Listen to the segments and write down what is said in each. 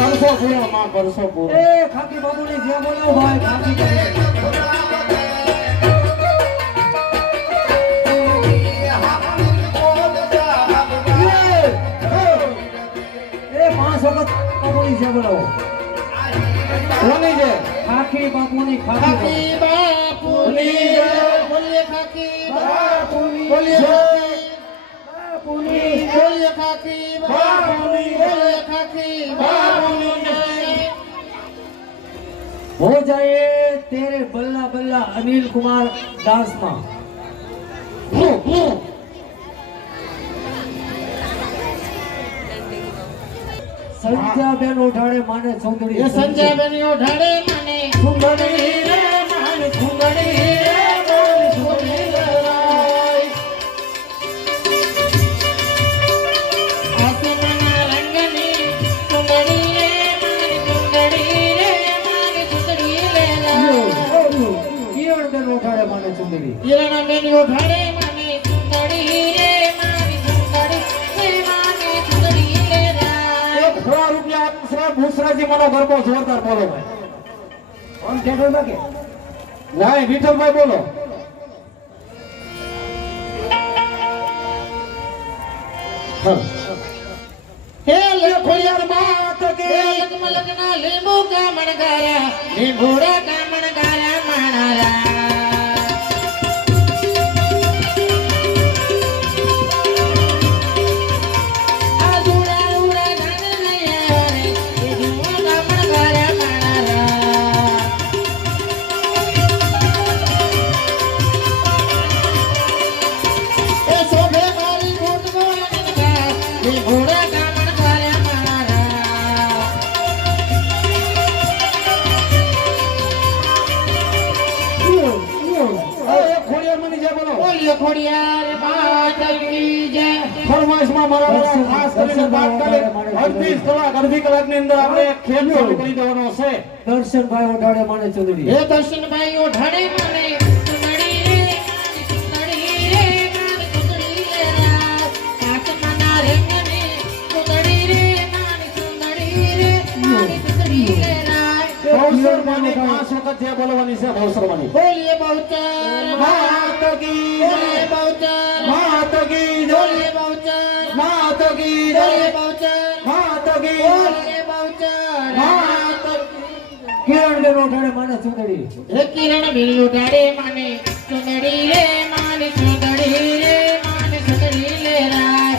પરસો પૂરો માં પરસો પૂરો એ ખાકી બાબુની જે બોલો ભાઈ ખાકી કોની છે ખાકી બાપુની ખાકી બાપુની બોલીએ ખાકી બાપુની બોલીએ બાપુની બોલીએ ખાકી બાપુની બોલીએ ખાકી બાપુની हो जाए तेरे बल्ला बल्ला अनिल कुमार दास मां संजय बेन उठाड़े माने सुंदरी ये संजय बेन उठाड़े माने सुंदरी रे माने सुंदरी रे माने सुंदरी राय आसमाना रंगनी सुंदरी रे माने सुंदरी रे राय किरण बेन उठाड़े माने सुंदरी किरण बेन उठाड़े माने सुंदरी रे माने सुंदरी रे माने सुंदरी रे राय थोड़ा रुपया भूसरा जी मानो गरबो जोरदार बोलो भाई कौन थिएटर में के नहीं विठल भाई बोलो हे लखोयर बात के लगमलगना लींबू का मनगारा लींबूड़ा का मनगारा मानारा खोड़ियार बात की जय फरमाइशમાં મારા ખાસ કરીને વાત કરે 38 કલાક અડધી કલાકની અંદર આપણે ખેલ ચાલુ કરી દેવાનો છે દર્શનભાઈ ઓઢાડે માને ચુંદડી હે દર્શનભાઈ ઓઢાડે માને ચુંદડી રે માને ચુંદડી રે રાત આસમાના રંગને ચુંદડી રે માને ચુંદડી રે માને ચુંદડી રે રાત બહુસર માને 5 વખત જે બોલવાની છે બહુસર માને બોલીએ બહુચર માત કી બોલીએ બહુચર માત કી બોલીએ બહુચર માત કી બોલીએ બહુચર માત કી બોલીએ બહુચર માત કિરણ બેન ઓઢાડે માને ચુંદડી હે કિરણ બેન ઓઢાડે માને ચુંદડી રે માને ચુંદડી રે માને ચુંદડી લે રાય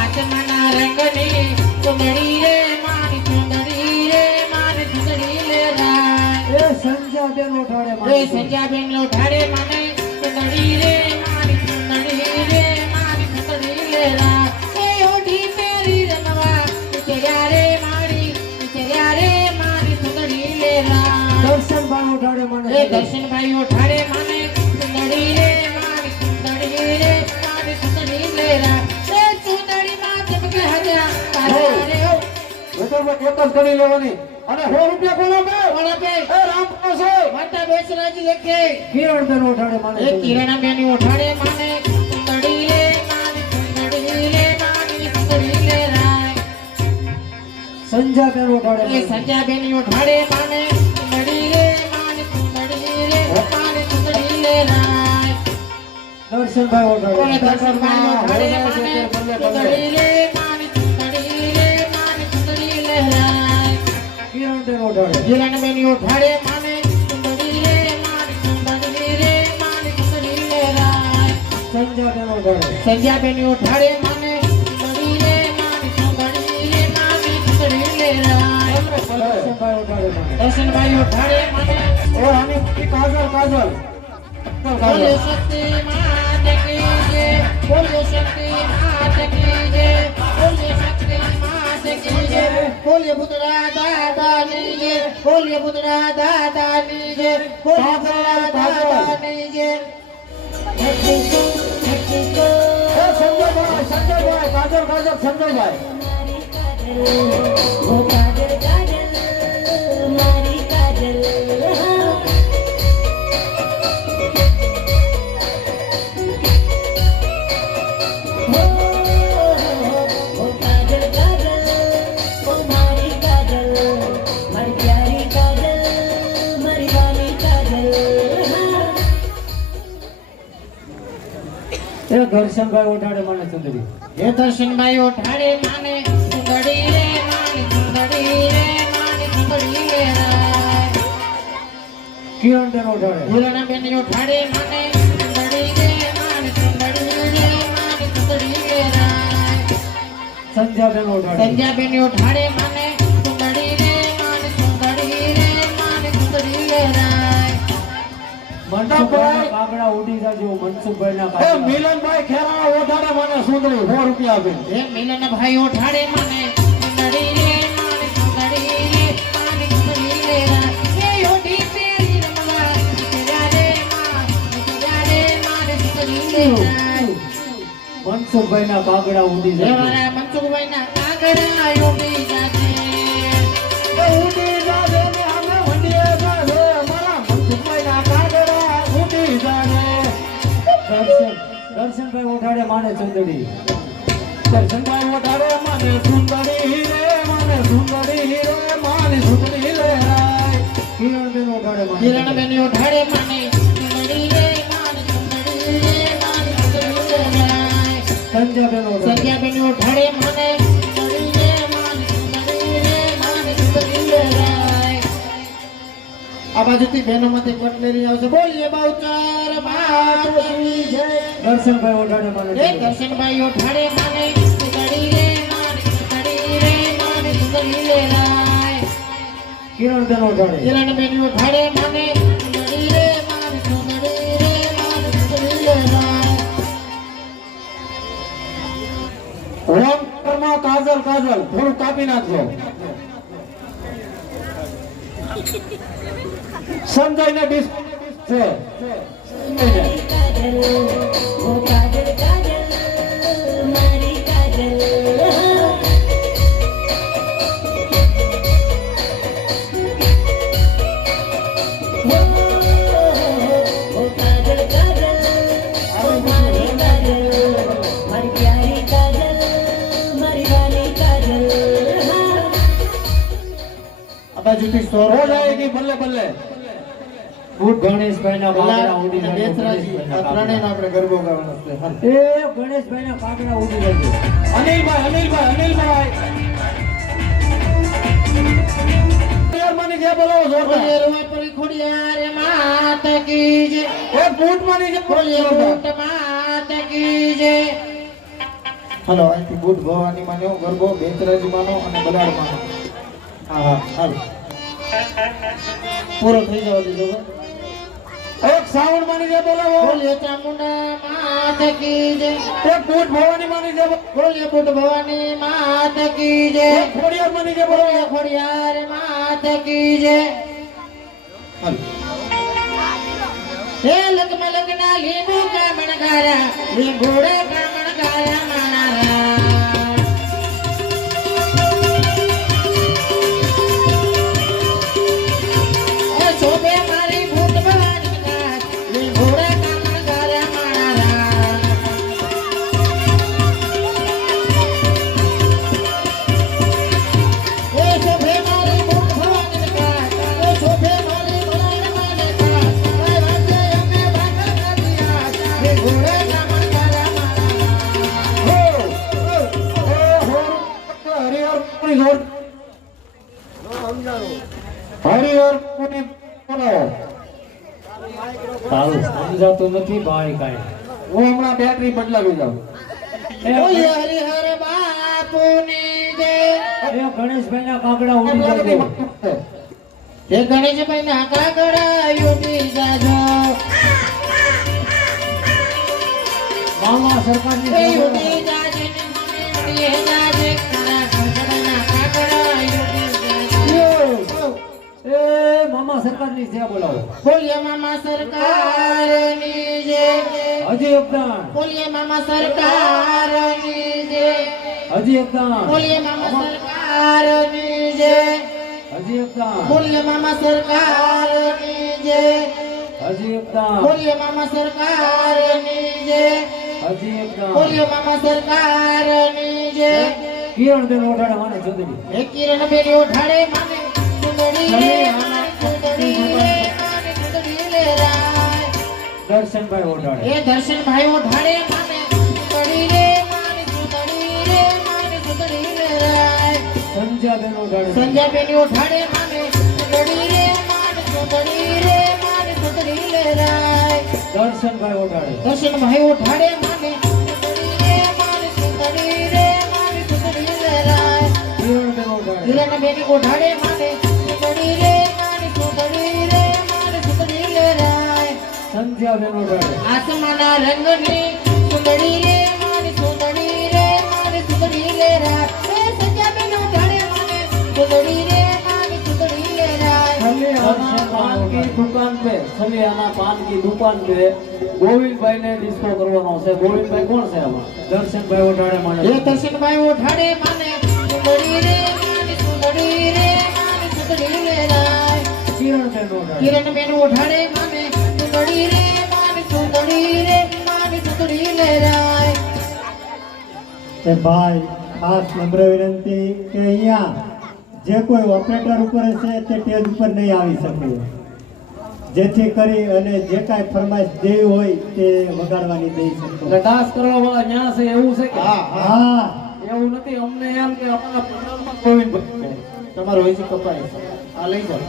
આસમાના રંગની ચુંદડી રે માને ચુંદડી રે માને ચુંદડી લે રાય એ સંજય બેન ઓઢાડે હે માને સંજય બેન ઓઢાડે માને ચુંદડી રે માને ચુંદડી રે માને ચુંદડી લે રાય એ ઓઢી પેરી રમવા ચર્યા રે મારી ચુંદડી લે રાય દર્શનભાઈ ઓઢાડે માને એ દર્શનભાઈ ઓઢાડે માને ચુંદડી રે મારી ચુંદડી રે મારી ચુંદડી લે રાય એ ચુંદડી માં ચમકે હજા તારા રે ઓ વેતરમાં એક જ ગણી લેવાની અને 100 રૂપિયા કોણ આપે એ રામ પાસે વાટા બેસરાજી લખે કિરણ બેન ઓઢાડે માને એ કિરણ બેન ઓઢાડે માને ચુંદડી રે મારી ચુંદડી રે મારી ચુંદડી લે રાય સંજય બેન ઓઢાડે એ સંજય બેન ઓઢાડે માને ચુંદડી રે મારી ચુંદડી રે મારી ચુંદડી લે રાય દર્શનભાઈ ઓઢાડે કોને દર્શનભાઈ ઓઢાડે માને ચુંદડી રે મારી ચુંદડી રે મારી ચુંદડી લે રાય કિરણ બેન ઓઢાડે કિરણ બેન ઓઢાડે માને ચુંદડી રે મારી ચુંદડી રે મારી ચુંદડી લે રાય સંજય બેન ઓઢાડે સંજય બેન ઓઢાડે માને ચુંદડી રે મારી ચુંદડી રે મારી ચુંદડી લે રાય દર્શનભાઈ ઓઢાડે માને દર્શનભાઈ ઓઢાડે માને ઓ આની કાજલ કાજલ બોલે શક્તિ માત કી જય બોલે શક્તિ માત કી જય બોલે શક્તિ માત કી જય બોલે પુત્રા દાદાની જય બોલે પુત્રા દાદાની જય બોલે પુત્રા દાદાની જય સંજયભાઈ કાજલ કાજલ સંજયભાઈ वो काजल काजल मारी काजल वो काजल काजल वो मारी काजल દર્શનભાઈ ઓઢાડે મને સુંદરી. હે દર્શનભાઈ ઓઢાડે માને સુંદડી રે માની સુંદડી રે માની સુંદડી રે રાય. કિરણબેન ઓઢાડે. કિરણબેન ઓઢાડે માને સુંદડી રે માની સુંદડી રે માની સુંદડી રે રાય. સંધ્યાબેન ઓઢાડે. સંધ્યાબેન ઓઢાડે માને સુંદડી રે માની સુંદડી રે માની સુંદડી રે રાય. મનસુખભાઈ કાગડા ઉડી જાજો. મનસુખભાઈ ના કાગડા. મિલનભાઈ ખેરાણા ઓઢાડે મને સુંદરી 100 રૂપિયા આપે. હે મિલનભાઈ ઓઢાડે માને સુંદડી રે માની સુંદડી રે માની સુંદડી રે રાય. એ ઓઢી પેરી રમવા નીકળ્યા રે માં નીકળ્યા રે માની સુંદડી રે રાય. મનસુખભાઈ ના કાગડા ઉડી હે જાજો. મારા મનસુખભાઈ ના કાગડા ઉડી જાજે. ઉડી જાજે ને અમે વંડીએ જાજે. મારા મનસુખભાઈ ના કાગડા ઉડી જાજે. દર્શનભાઈ ઓઢાડે માને સુંદરી. દર્શનભાઈ ઓઢાડે મને સુંદરી રે મને સુંદરી રે માની સુંદરી રે રાય. કિરણબેન ઓઢાડે માને. કિરણબેન ઓઢાડે માને સુંદડી રે માની સુંદડી રે માની સુંદડી રે રાય. સંધ્યાબેન ઓઢાડે. સંધ્યાબેન ઓઢાડે માને સુંદડી રે માની સુંદડી રે માની સુંદડી રે રાય. આ બાજુથી બહેનોમાંથી કટલેરી આવશે. બોલીએ બહુચર માતની જય. દર્શનભાઈ ઓઢાડે માને હે સુંદરી. દર્શનભાઈ ઓઢાડે માને સુંદડી રે માની સુંદડી રે માની સુંદડી રે રાય. કિરણબેન ઓઢાડે. કિરણબેન ઓઢાડે માને સુંદડી રે માની સુંદડી રે માની સુંદડી રે રાય. રોમ કર્મા કાજલ કાજલ થોડું કાપી નાખજો. સંજયને ડિસ્ક છે. મારી કાજલ ઓ કાજલ કાજલ મારી કાજલ ઓ કાજલ કાજલ ઓ મારી કાજલ મારી પ્યારી કાજલ મારી વાલી કાજલ આ બાજુથી સોરો હો જાયેગી બલ્લે બલ્લે. ગણેશભાઈ ના કાગડા ઉડી જાજો. બેચરાજી આ ત્રણેયનો આપણે ગરબો ગાવાનો છે. હાલ. એ ગણેશભાઈ ના કાગડા ઉડી જાજો. અનિલભાઈ અનિલભાઈ યાર મને જે બોલાવો જોરદાર. બોલીએ રૂવાપુરી ખોડિયાર માત કી જય. એ બૂટ મને જે બોલીએ બોલાવો બુટ માત કી જય. હલો અહીંથી બુટ ભવાની માનો ગરબો બેચરાજી માનો અને બલાડ માનો. હા હા હાલ પૂરો થઈ જવા દીધો. એક સાવણ મને જે બોલાવો. બોલીએ ચામુંડા માત કી જય. એક બૂટ ભવાની મને જે બોલાવો. બોલીએ બુટ ભવાની માત કી જય. એક ખોડિયાર મને જે બોલીએ બોલાવો. ખોડિયાર માત કી જય. હાલ હે લગમાં લગના લીંબુ કામણ ગારા લીંબુડે કામણ ગારા મારા. એ શોભે મારી ભૂત ભવાની નાચ લીંબુડે કામણ ગારા મારા. એ શોભે મારી ભૂત ભવાની નાચ એ શોભે મારી ભલાઈ માને નાચ આય વાજે અમે ભાગા કાઢ્યા લીંબુડે કામણ ગારા મારા. હો હરિહર પૂરી જોર. હરિહર પૂરી બોલાવો. તારું સમજાતું નથી ભાઈ કાંઈ. હું હમણાં બેટરી બદલાવી જાઉં. બોલીએ હરિહર બાપુની જય. એ ગણેશભાઈ ના કાગડા ઉડી જાજો. હે ગણેશભાઈ ના કાગડા ઉડી જાજો. મામા સરકારની એ સેવા. ઉડી જાજે ને ઉડી જાજે તારા કાગડા કાગડા ઉડી જાજો. એ મામા સરકારની સેવા બોલાવો. બોલીએ મામા સરકારની જય. હજી યોગદાન. બોલીએ મામા સરકારની જય. હજી યોગદાન. બોલીએ મામા સરકારની જય. હજી યોગદાન. બોલીએ મામા સરકારની જય. હજી યોગદાન. બોલીએ મામા સરકારની જય. હજી યોગદાન. બોલીએ મામા સરકારની જય. કિરણબેન ઓઢાડે માને સુંદરી. હે કિરણબેન ઓઢાડે માને સુંદરી રે મારી સુંદરી રે મારી સુંદરી રે રાય. દર્શનભાઈ ઓઢાડે. હે દર્શનભાઈ ઓઢાડે માને સંજ્યાબેન ઓઢાડે સંજ્યાબેન ઓઢાડે માને સુંદરી રે માન સુંદરી રે માન સુંદરી લે રાય દર્શનભાઈ ઓઢાડે દર્શનભાઈ ઓઢાડે માને સુંદરી રે માન સુંદરી રે માન સુંદરી લે રાય કિરણબેન ઓઢાડે કિરણબેન ઓઢાડે માને સુંદરી રે માન સુંદરી રે માન સુંદરી લે રાય સંધ્યાબેન ઓઢાડે આસમાના રંગની સુંદરી રે માન સુંદરી રે માન સુંદરી લે રાય એ સંજ્યાબેન ઓઢાડે માને સુંદરી રે માન સુંદરી લે રાય सलियाना पान की दुकान पे सलियाना पान की दुकान पे गोविंदભાઈ ને ડિસ્કો કરવાનો છે ગોવિંદભાઈ કોણ છે આમાં દર્શનભાઈ ઓઢાડે માને એ દર્શનભાઈ ઓઢાડે માને સુંદરી રે માન સુંદરી રે માન સુંદરી લે રાય કિરણબેન ઓઢાડે કિરણબેન ઓઢાડે માને સુંદરી રે માન સુંદરી રે માન સુંદરી લે રાય એ ભાઈ ખાસ નમ્ર વિનંતી કે અહીંયા જે કોઈ ઓપરેટર ઉપર હશે તે સ્ટેજ ઉપર નહીં આવી શકે જેથી કરી અને જે કાંઈ ફરમાઈશ દેવી હોય તે વગાડવાની દઈ શકો એટલે ડાન્સ કરવા વાળા ન્યા છે એવું છે કે હા એવું નથી અમને એમ કે અમારા પંડાલમાં ગોવિંદભાઈ છે. તમારો હોય છે કપાય આ લઈ જાઓ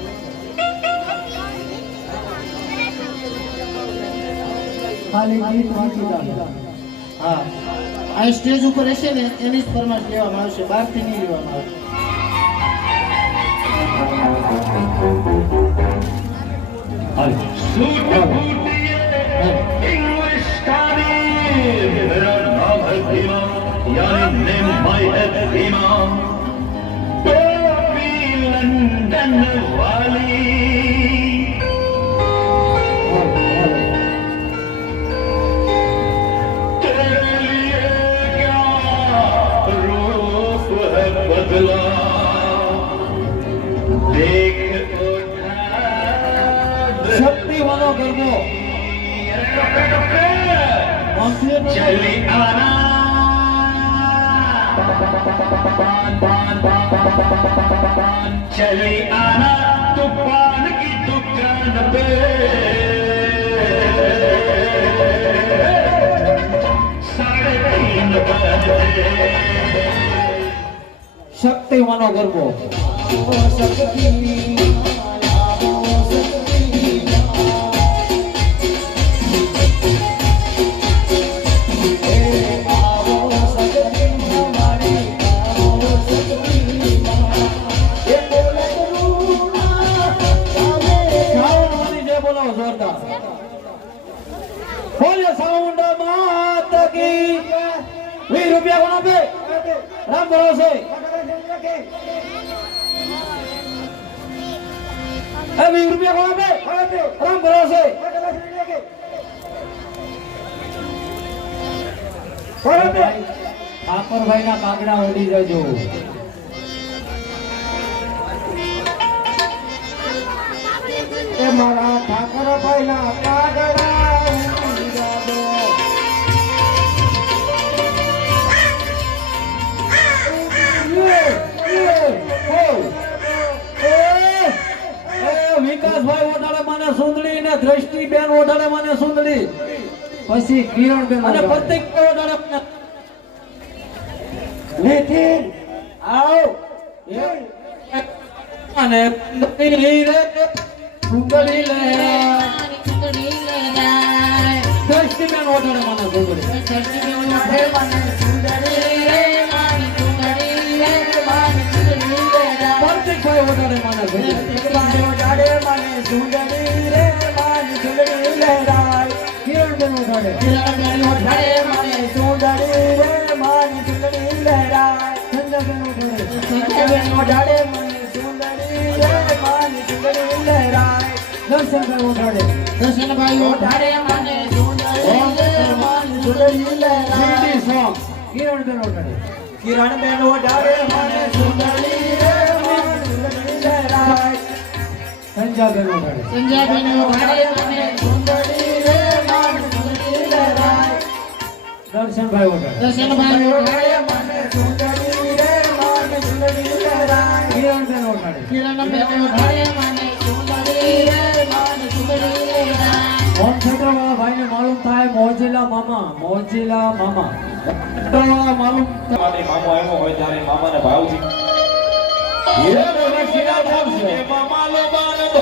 ખાલી ગીત વાંચી જાઓ હા આ સ્ટેજ ઉપર હશે ને એની જ ફરમાશ લેવામાં આવશે બહારથી નહીં લેવામાં આવે શક્તિ વાળો ગરબો चली आना चली आना तो पान की दुकान पे $3:30 बजे શક્તિ વાળો ગરબો જોરદાર બોલે સાઉન્ડ માત કી 20 રૂપિયા કોણ આપે રામ ભરોસે એ 20 રૂપિયા કોણ આપે રામ ભરોસે ઠાકોરભાઈ ના કાગડા ઉડી જજો એ મારા ઠાકોરભાઈ ના કાગડા ઉડી જાજો. વિકાસભાઈ ઓઢાડે મને સુંદડી ને દ્રષ્ટિબેન ઓઢાડે મને સુંદડી પછી કિરણબેન અને પ્રતિક ઓઢાડે મને નીતિન આવ અને સુંદડી રે સુંદડી લે સુંદરી લે રાય દ્રષ્ટિબેન ઓઢાડે મને સુંદડી દર્શનબેન ઓઢાડે માને સુંદરી રે માન સુંદરી રે માન સુંદરી લે રાય પ્રતિકભાઈ ઓઢાડે મને સુંદડી ઓઢાડે મને સુંદરી રે માન સુંદરી લહેરાય કિરણબેન ઓઢાડે કિરણબેન ઓઢાડે માને સુંદરી રે માન સુંદરી લહેરાય સંજયબેન ઓઢાડે સંજયબેન ઓઢાડે મને સુંદરી રે માન સુંદરી લહેરાય દર્શનભાઈ ઓઢાડે દર્શનભાઈ ઓઢાડે માને સુંદરી રે માન સુંદરી લે રાય સીડી સોંગ કિરણબેન ઓઢાડે કિરણબેન ઓઢાડે મને સુંદરી રે માન સુંદરી લહેરાય સંજયબેન ઓઢાડે સંજયબેન ઓઢાડે માને સુંદરી રે માન સુંદરી લહેરાય દર્શનભાઈ ઓઢાડે દર્શનભાઈ ઓઢાડે મને સુંદરી રે માન સુંદરી લહેરાય કિરણબેન ઓઢાડે કિરણબેન ઓઢાડે માને સુંદરી રે માન સુંદરી લે રાય હોમ થિયેટર વાળા ભાઈને માલુમ થાય મોજીલા મામા માલુમ મામો આવ્યો હોય ત્યારે મામાને ભાવથી એ બોલે શિરા બોલશે મામાલો બાંધો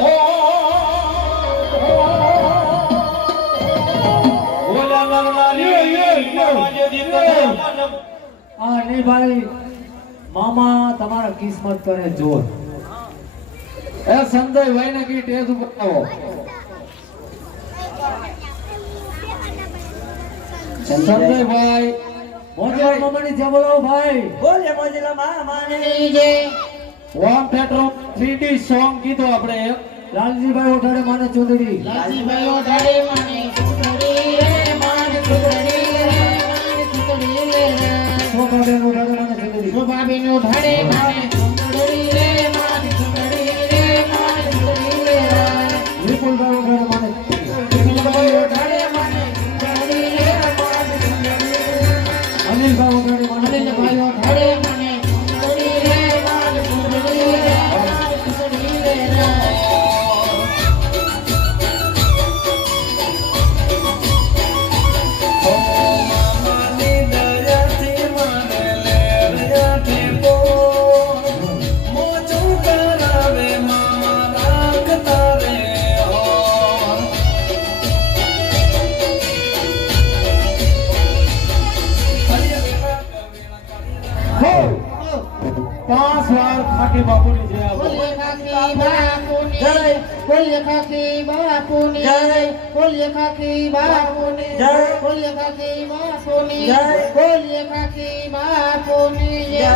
બોલા નરનારી મામાજે દીકરો આ નહીં ભાઈ મામા તમારા કિસ્મત કરે જોર એ સંજયભાઈ ને કી ટેજ ઉપર આવો સંજયભાઈ મોજેલા મામાની જય બોલો ભાઈ બોલે મોજલા મામાને હોમ થિયેટર 3D સોંગ કીધો આપણે લાલજીભાઈ ઓઢાડે માને ચૂંદડી લાલજીભાઈ ઓઢાડે માને ચૂંદડી રે માને ચૂંદડી રે માને ચૂંદડી રે શોભાબેન ઓઢાડે માને ચૂંદડી શોભાબેન ઓઢાડે માને ચૂંદડી રે માને ચૂંદડી રે માને ચૂંદડી રે વિપુલભાઈ ઓઢાડે માને વિપુલભાઈ ઓઢાડે માને ચૂંદડી રે માને ચૂંદડી રે અનિલભાઈ ઓઢાડે માને અનિલભાઈ ઓઢાડે માને ચૂંદડી રે માને ચૂંદડી રે માને ચૂંદડી રે મામાની દયાથી મને લેરયાથી મોજું કરાવે મામા રાખતા રે પાંચ વાર ખાટી બાપુની જય આપો બોલે ખાકી બાપુની જય બોલે ખાકી બાપુની જય બોલે ખાકી બાપુની જય બોલે ખાકી બાપુની જય બોલે ખાકી બાપુની જય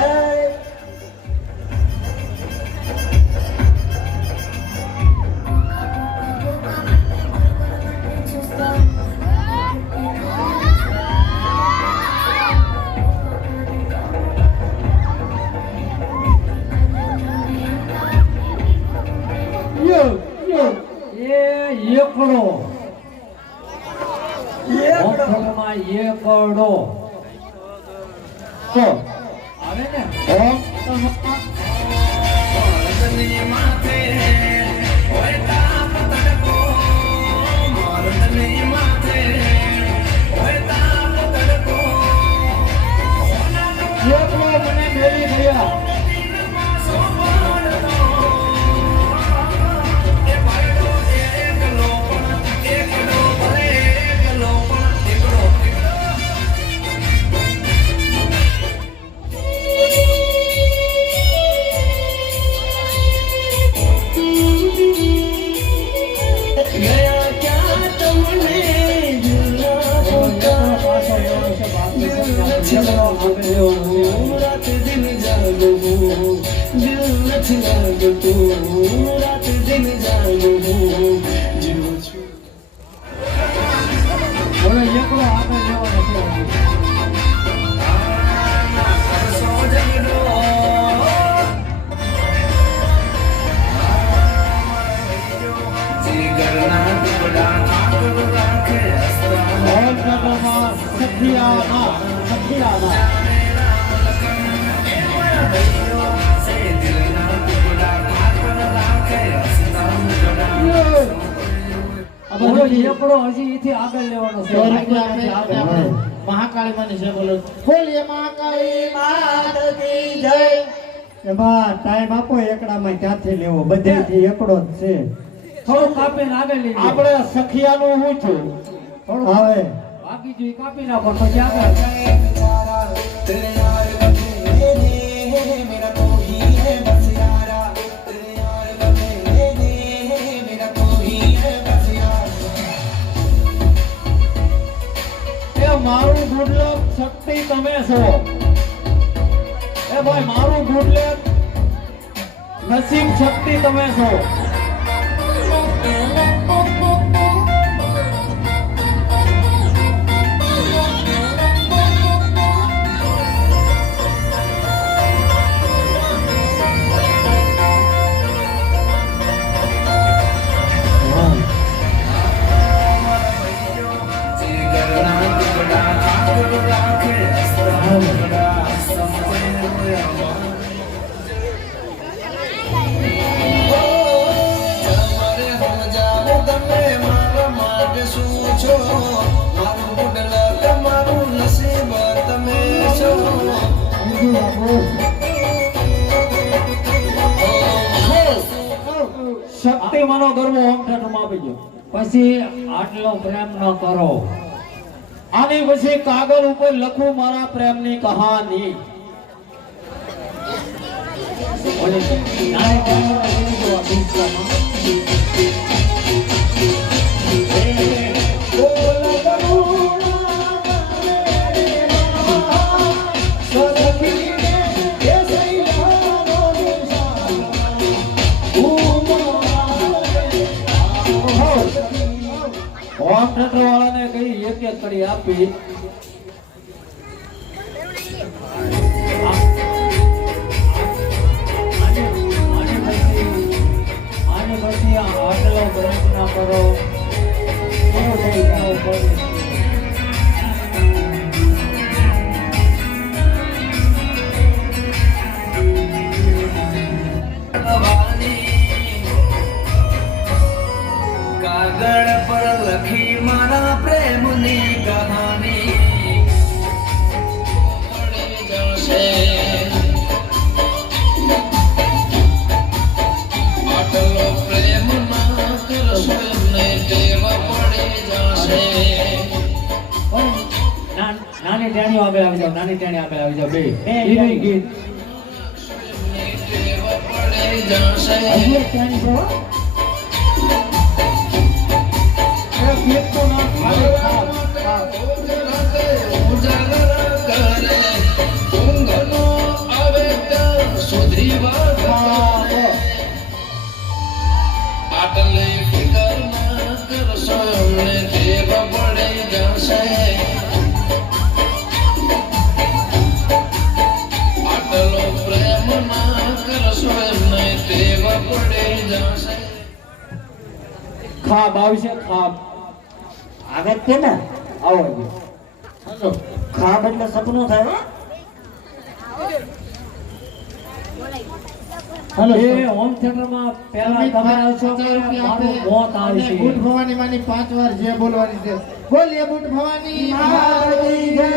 એકડો ઓમમાં એકડો તો આવે ને ઓમ મારતની માથે હોય તાપ તડકો મારતની માથે હોય તાપ તડકો એકડો મને મેળી ગયા रात दिन जागो दिल નથી લાગતો રાત દિન જાગો જીવ છું બોલે એકડો આગળ લેવાનો છે સો જગડો જીગરના ટુકડા આકર રાખે ઓમ જગમાં સખિયાના બોલો એકડો હજી એથી આગળ લેવાનો છે મહાકાળી માની જય બોલો બોલે મહાકાળી માત કી જય એમાં ટાઈમ આપો એકડામાં ક્યાંથી લેવો બધેથી એકડો જ છે થોડું કાપીને આગળ લઈ જાઓ. આપણે સખિયાનું હું છું થોડું આવે બાકી જો ઈ કાપી નાખો પછી આગળ तेरे यार बने मेरा तो ही है बस यारा तेरे यार बने मेरा तो ही है बस यारा એ મારું ગુડલક શક્તિ તમે છો એ ભાઈ મારું ગુડલક નસીબ શક્તિ તમે છો Oh શક્તિમાંનો ગરબો હોમ થિયેટરમાં આપી દો. પછી આટલો પ્રેમ ન કરો. આની પછી કાગળ ઉપર લખું મારા પ્રેમની કહાની. ઓલી નાય કાનો લઈ જો બિસ્લામાં. હોમ થિયેટર વાળાને કઈ એક એક કરી આપી. આને પછી આટલો પ્રેમ ન કરો. કેવું થઈ જાવ પડે. કાગળ પર લખી મારા પ્રેમની કહાની પડી જશે. આટલો પ્રેમ ના કરશો ને ટેવ પડી જશે. નાની ટેણીઓ આગળ આવી જાવ. નાની ટેણી આગળ આવી જાવ. બે હીરોઈ ગીત. ટેવ પડી જશે. એ ગીતનું નામ ખાલી ખાપ. ઉજાગરા કરે ઊંઘનો આવે ત્યાં સુધી વાત કરે. આટલી ફિકર ના કરશો ને ટેવ પડી જશે. આટલો પ્રેમ ના કરશો ને ટેવ પડી જશે. ખાબ આવશે ખાબ. આગળ કે ને આવો હજી. હાલો ખાબ એટલે સપનું થાય હો. હાલો એ હોમ થિયેટરમાં પહેલા તમે આવશો કે મારું મોત આવશે. બુટ ભવાની માની 5 વાર જે બોલવાની છે. બોલીએ બુટ ભવાની માતા કી જય.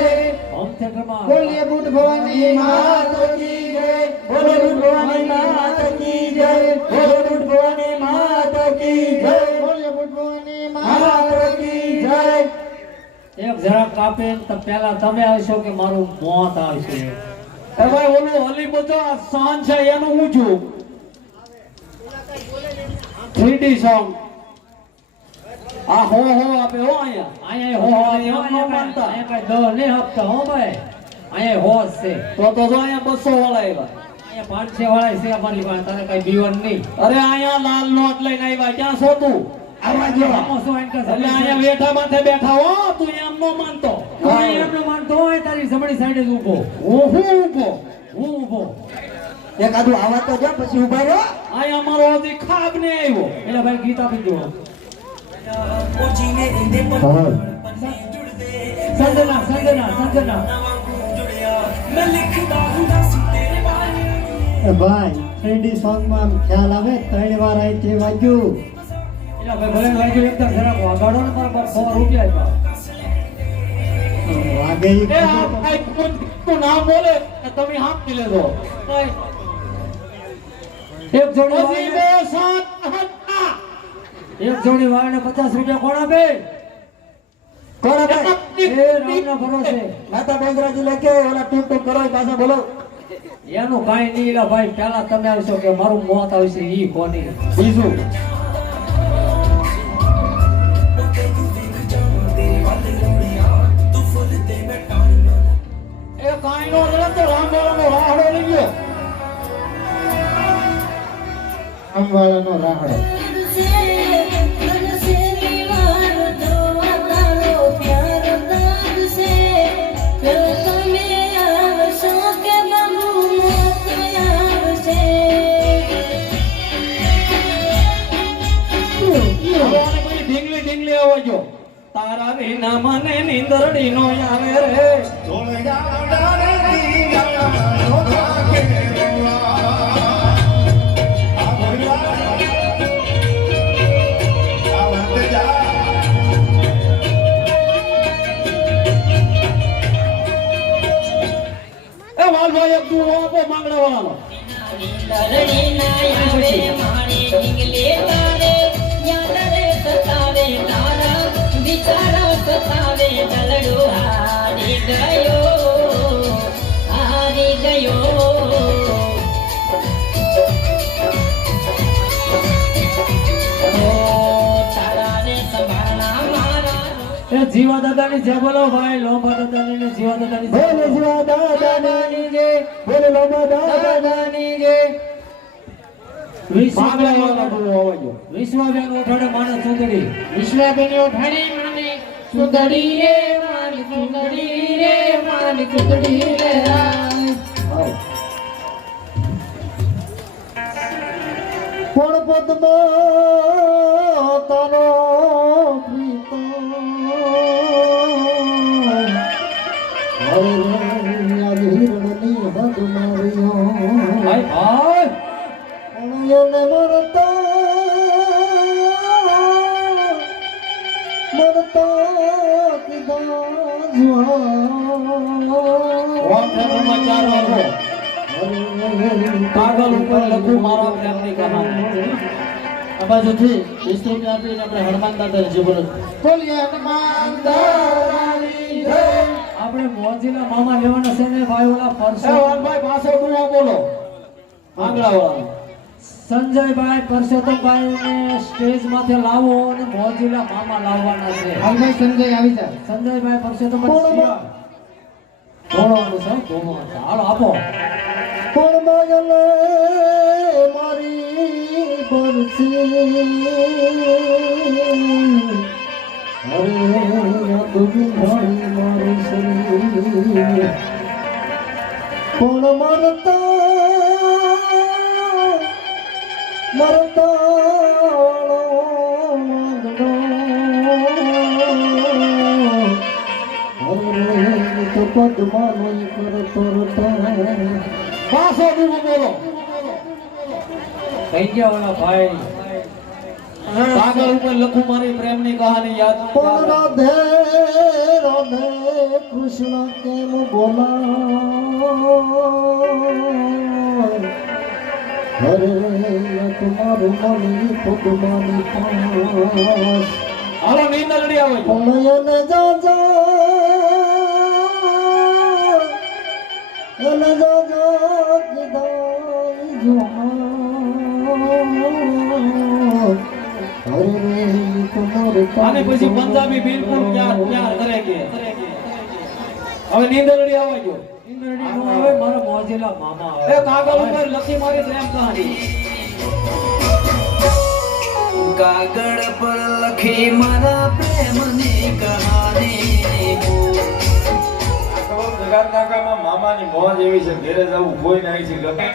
હોમ થિયેટરમાં બોલીએ બુટ ભવાની માતા કી જય. બોલો બુટ ભવાની માતા કી જય. બોલો બુટ ભવાની માતા કી જય. બોલીએ બુટ ભવાની માતા કી જય. એક જરા કાપે ને તો પહેલા તમે આવશો કે મારું મોત આવશે. એ ભાઈ ઓલું હલી બધો આ સાન છે એનું ઊંચું 3D સોંગ. આ હો આપે હો અહીંયા. અહીંયા હો અહીંયા કઈ દો નહીં આપતા હો ભાઈ. અહીંયા હો જ છે. તો જો અહીંયા 200 વાળા આવ્યા. અહીંયા 500 વાળા છે અમારી પાસે. તારે કઈ બીવન નહીં. અરે અહીંયા લાલ નોટ લઈને આવ્યા. ક્યાં છો તું? આવા જો આમાં શું આઈને એટલે કઈ અહીંયા બેઠા માથે બેઠા હો. તું એમ નો માનતો. તું એમ ન માનતો હોય તારી જમણી સાઈડે જ ઊભો. હું ઊભો. હું ઊભો. એકાદું આવા તો જા પછી ઉભા રહો. અહીંયા મારો હજી ખાબ ને આવ્યો. એટલે ભાઈ ગીત આપી દો. સંજના એ ભાઈ 3D સોંગમાં આમ ખ્યાલ આવે 3 વાર અહીંથી વાગ્યું. એટલે ભાઈ ભલે વાગ્યું એકદમ જરાક વગાડો ને મારા 100 રૂપિયા વાગે ઈ એ આ ખબર ભાઈ તું નામ બોલે કે તમે હાંકી લેજો. એક જોડી હજી વાળને- 2 હતા. એક જોડી વાળને 50 રૂપિયા કોણ આપે? કોણ આપે? એ રામના ભરોસે. માતા બંદરાજી લેકે ઓલા ટૂંક ટૂંક કરો એ પાછા બોલો. એનું કાંઈ નહીં. એલા ભાઈ પહેલા તમે આવશો કે મારું મોત આવશે ઈ કોની. બીજું એ કાંઈ નો રડે તો રામવાળાનો રાહડો લઈ ગયો. અંબાળાનો રાહડો. હવે આને પેલી ઢીંગલી આવજો. તારા વિના મને નીંદરડી નો આવે રે. એ વાલભાઈ એક તું આપો માંગડા વાળાનો. મારી ઢીંગલી જીવા દાદાની જય બોલો ભાઈ, લોભા દાદાની ને જીવા દાદાની જય બોલે જીવા દાદાની જય, બોલે લોબા દાદાની જય. વિશ્વાબેન ઓઠાડે માને સુંદરી, વિશ્વાબેન ઓઠાડે માને સુંદડી રે મારી સુંદડી રે મારી સુંદડી રે રાય. કોણ પદ્મા તારો પ્રીતો હરે આજ હિરણની હદ માર્યો ભાઈ ભાઈ અણયોને મરતા કીધા કાગળ ઉપર લખું મારા પ્રેમની કહાની. આ બાજુથી 20 રૂપિયા આપીને આપણે હનુમાન દાદાને જે બોલો બોલીએ હનુમાન દાદાની જય. આપણે મોજીના મામા લેવાના છે ને ભાઈ ઓલા એ પરસો વાલભાઈ પાછળ ડુઆ બોલો આંગળાવાળા. સંજયભાઈ પરસોત્તમભાઈ ને સ્ટેજ માથે લાવો અને મોજીલા મામા લાવવાના છે. હાલભાઈ સંજય આવી જાય. સંજયભાઈ પરસોત્તમભાઈ ધોળવાનું છે, ધોળવાનું છે. હાલો આપો. કોણ માગલે મારી બરસી હરે દુબી ભાઈ મારું શરીર કોણ મરતા તો પદમાં નહીં કરતો પાછો ડુઆ બોલો. થઈ ગયા ઓલા ભાઈ. કાગળ ઉપર લખું મારી પ્રેમની કહાની યાદ પણ રાધે રાધે કૃષ્ણ કેમ બોલા હરે તમારું મણી પદમાની પાસ હાલો નીંદરડી આવે છે. પણ એને જાજા આને પછી પંજાબી બિલકુલ પ્યાર કરે કે હવે નીંદરડી આવે ગયો. ઇન્દ્રજી નો આવે, મારા મોજીલા મામા એ આવે. કાગળ ઉપર લખી મારી પ્રેમ કહાની. કાગળ પર લખી મારા પ્રેમની કહાની. મામાની મોજ એવી છે, ઘેરે જવું કોઈ નહીં છે ગમે.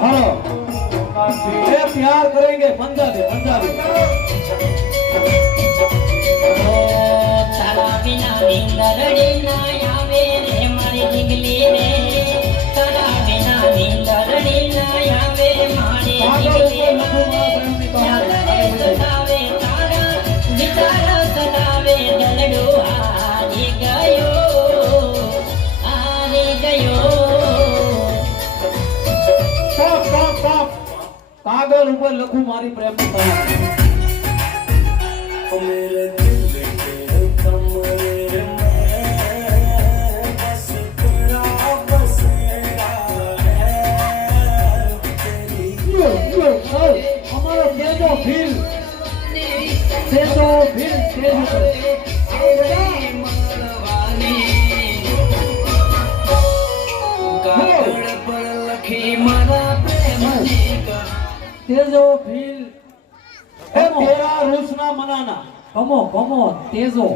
હાલો એ પ્યાર કરેંગે પંજાબી પંજાબી. તારા વિના નીંદરડી ના આવે રે મારી જીગલી રે. તારા વિના નીંદરડી ના આવે મારી જીગલી રે. સતાવે તારા વિચાર સતાવે દલડો હારી ગયો. Stop stop stop. કાગળ ઉપર લખું મારી પ્રેમની કહાની. मेरे दिल के कमरे में बस तेरा बसेरा है तेरी. અમારો તેજો ફીલ તેજો ફીલ તેજો કાગળ પર લખી મારા પ્રેમની કહાની. તેજો ફીલ એ તેરા રૂસના મનાના. કમો કમો તેજો.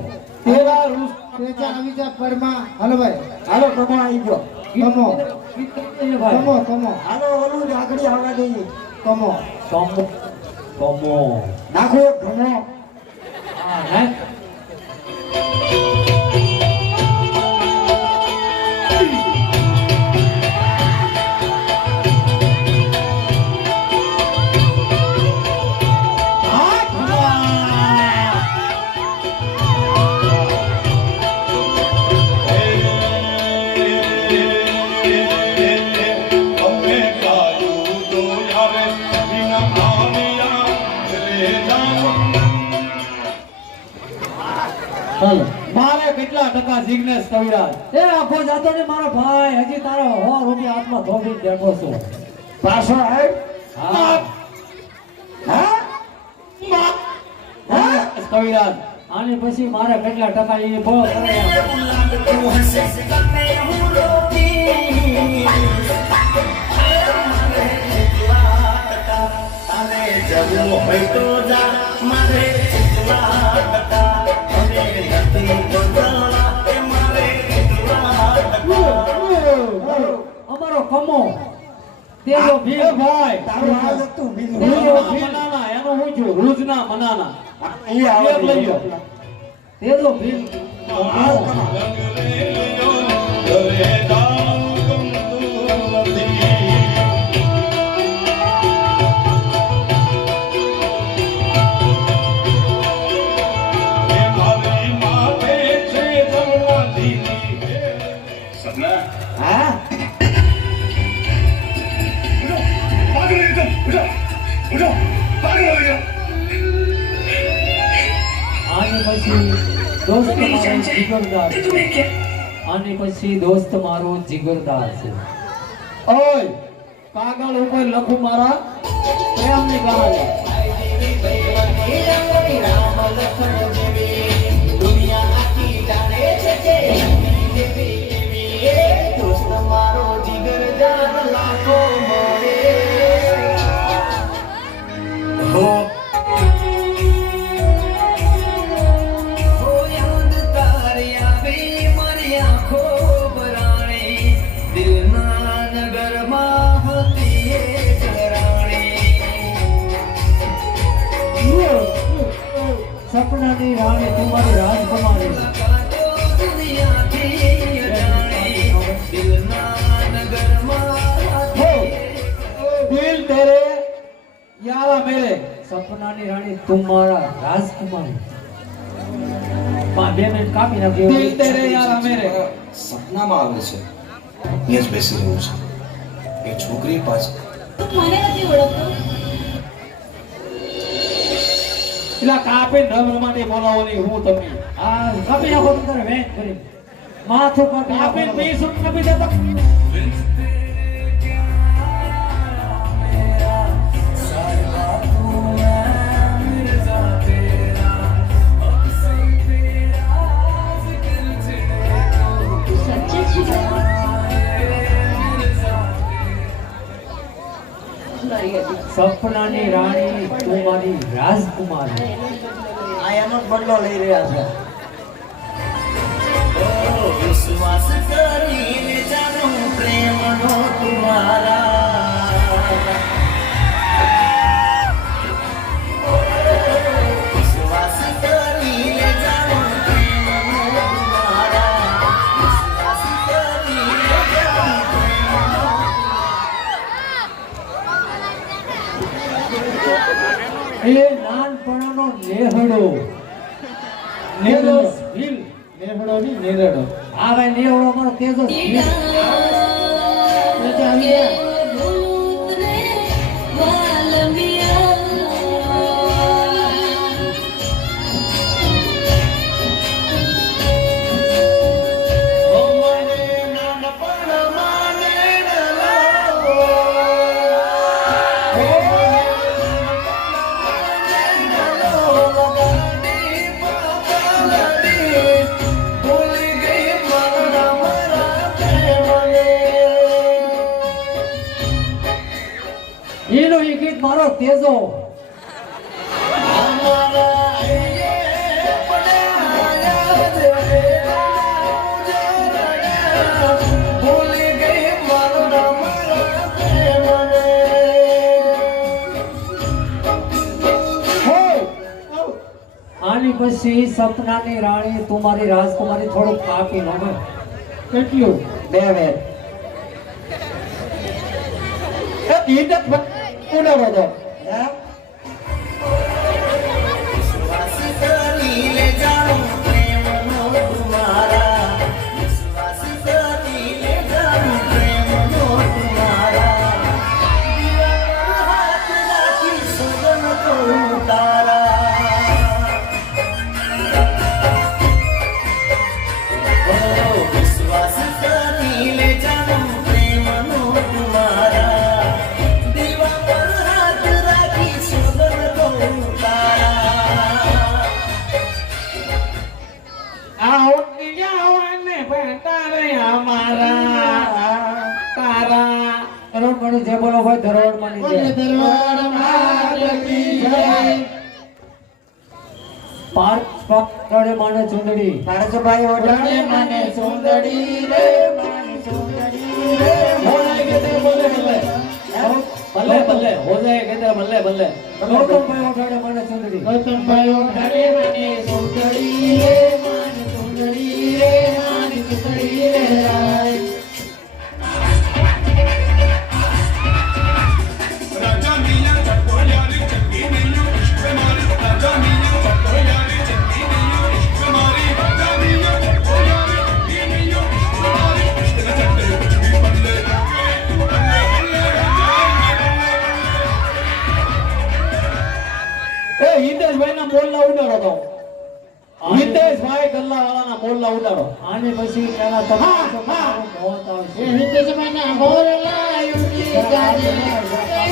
તેરા રૂસ પેચા આવી જા પરમાં. હાલો ભાઈ હાલો કમો આવી ગયો કમો ગીત ગાઈએ ભાઈ. કમો કમો હાલો ઓલું આગળ આવવા દઈએ કમો. કમો કમો. નાખો એક ઘણો હા હે. અમે કાયું તો યારે વિના આમિયા રે જામ. હાલો મારે કેટલા ટકા જિગ્નેશ કવિરાજ? એ આખો જાતો ને મારો ભાઈ હજી તારો 100 રૂપિયા હાથમાં ધોબી બેઠો છું પાછો આય હા કવિરાજ આની પછી મારે કેટલા ટકા એ બહુ કરે तू हंसे गमे हूँ रोती अरे जब होय तो जा मारे चितवा बता अरे नती तो जाना ए मारे चितवा बता અમારો કમો તેજો એ ભીલ ભાઈ તારું હાલ તું બીજું રૂજના મનાના એનું હું છું રૂજના મનાના ઈ આવે એક લઈ લો. તેજો ભીલ હા આની પછી દોસ્ત મારો જીગરદાર આની પછી દોસ્ત મારો જીગરદાર છે ઓય કાગળ ઉપર લખું મારા પ્રેમની કહાની दुनिया आखी जाने छे दोस्त मारो जिगर जान लाखो मोरे हो याद तारिया भी मारी आंखों बराने दिल ना नगर मां होती है डराने સપનાની રાણી તમારી રાજકુમારી दुनिया की जाने दिल ना नगर मां દિલ તેરે યારા મેરે સપનાની રાણી તમારા રાજકુમારી 2 મિનિટ કાપી નાખ્યો દિલ તેરે યારા મેરે સપનામાં આવે છે અહીંયા જ બેસી રહ્યું છે એ છોકરી પાછળ મને નથી ઓળખતો. પેલા કાપે રમ રમાટી બોલાવવાની હું તમને આ કાપી નાખો તમે વેચ કરી માથું કાપી કાપે નાખો પીસ કાપી દેતા સપનાની રાણી તમારી રાજકુમારી આ એનો જ બદલો લઈ રહ્યા છે विश्वास करीने जानो प्रेम नो तुम्हारा विश्वास करीने जानो प्रेम नो तुम्हारा विश्वास करीने जानो प्रेम नो એ નાનપણનો નેહડો નેહડો ભીલ નેહડો ની નેરડો આ ભાઈ નેહડો અમારો તેજો ભીલ ओ मने नानपण माने नलो ओ लगाडी पागलडी भूली गई मरना मरा प्रेमने એનો એ ગીત મારો તેજો हमारा ये पड़ा याद रे भूली गई मरना मरा प्रेमने આની પછી સપનાની રાણી તમારી રાજકુમારી થોડુંક કાપી નાખો કેટલું 2 વેર એ ઈટ ઉડાડો તો હે विश्वास करीले जानो प्रेम नो तुम्हारा विश्वास करीले जानो प्रेम नो तुम्हारा दीवाना हाथ राखी सजन को उतारा પારસ માને ચુંદડી પારસભાઈ ઓઢાડે માને સુંદડી રે માની સુંદડી રે બોલાય કે તે બોલે ભલે ભલે હો જાય કે તે ભલે ભલે ગૌતમભાઈ ઓઢાડે માને ચુંદડી ગૌતમભાઈ ઓઢાડે મને સુંદરી રે માની સુંદરી રે માની સુંદરી રે રાય. राजा मियां चक्को यारी चक्की नहीं इश्क मारी राजा मियां चक्को यारी चक्की नहीं इश्क मारी राजा मियां चक्को यारी चक्की नहीं इश्क मारी इश्क न चक्के कुछ भी बल्ले बल्ले એ હિતેશભાઈ ના મોરલા ઉડાડો તો હિતેશભાઈ ગલ્લા વાળાના મોરલા ઉડાડો આને પછી પેલા તમારું મોત આવશે એ હિતેશભાઈના મોરલા યુટી જાજે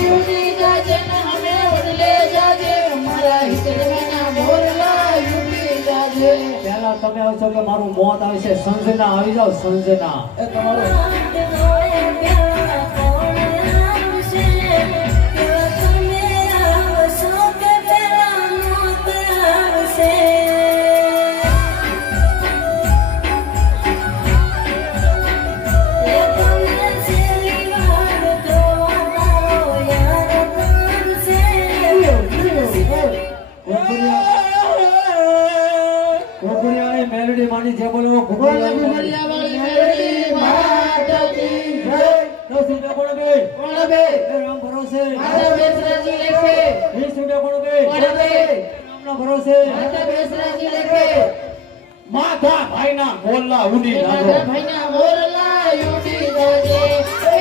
યુટી જાજે ને હમે ઓઢલે જાજે મારા હિતેશભાઈના મોરલા યુટી જાજે. પેલા તમે આવશો કે મારું મોત આવશે સંજના આવી જાવ સંજના એ તમારો ઘોઘડિયાએ મેલડી માની જે બોલો બોલે ઘોઘડિયા ગુમરિયા વાળી મેરડી માતા કી જય. દસ રૂપિયા કોણ બે કોણ બે એ રામ ભરોસે માતા બેસરાજી લેખે 20 રૂપિયા કોણ બે કોણ બે રામના ભરોસે માતા બેસરાજી લેખે માથા ભાઈના મોરલા ઉડી માતા નાખો ભાઈના મોરલા યુટી જાજે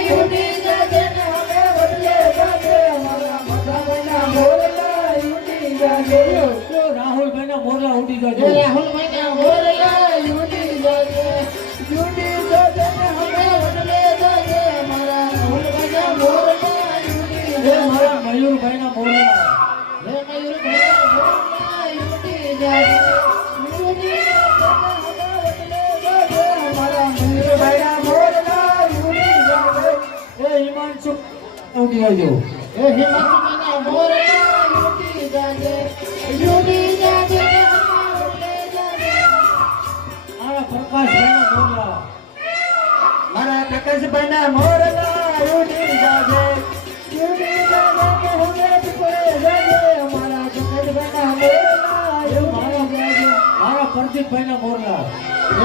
યુટી જાજે ને હમે ઓઢલે જાજે મારા માતા ભાઈના મોરલા યુટી જાજે. તો રાહુલભાઈના મોરલા ઉડી એ જજો રાહુલભાઈના મોરલા યુટી જાજે યુટી જાજે ને હમે ઓઢલે જાજે મારા રાહુલભાઈના મોરલા યુટી એ જાજે. મારા મયુરભાઈના મોરલા હે મયુરભાઈના મોરલા યુટી જાજે યુટી જાજે ને હમે ઓઢલે જાજે મારા મયુરભાઈના મોરલા યુટી જાજે. એ હિમાંશુ ઉડી જજો એ હિમાંશુભાઈના મોરલા યુટી જાજે યુટી જાજે ને હમે ઓઢલે જાજે. મારા પ્રકાશભાઈના મોરલા મારા પ્રકાશભાઈના મોરલા યુટી જાજે યુટી જાજે ને હમે પડે જાજે મારા પ્રકાશભાઈના મોરલા યુટી જાજે. મારા પ્રદીપભાઈના મોરલા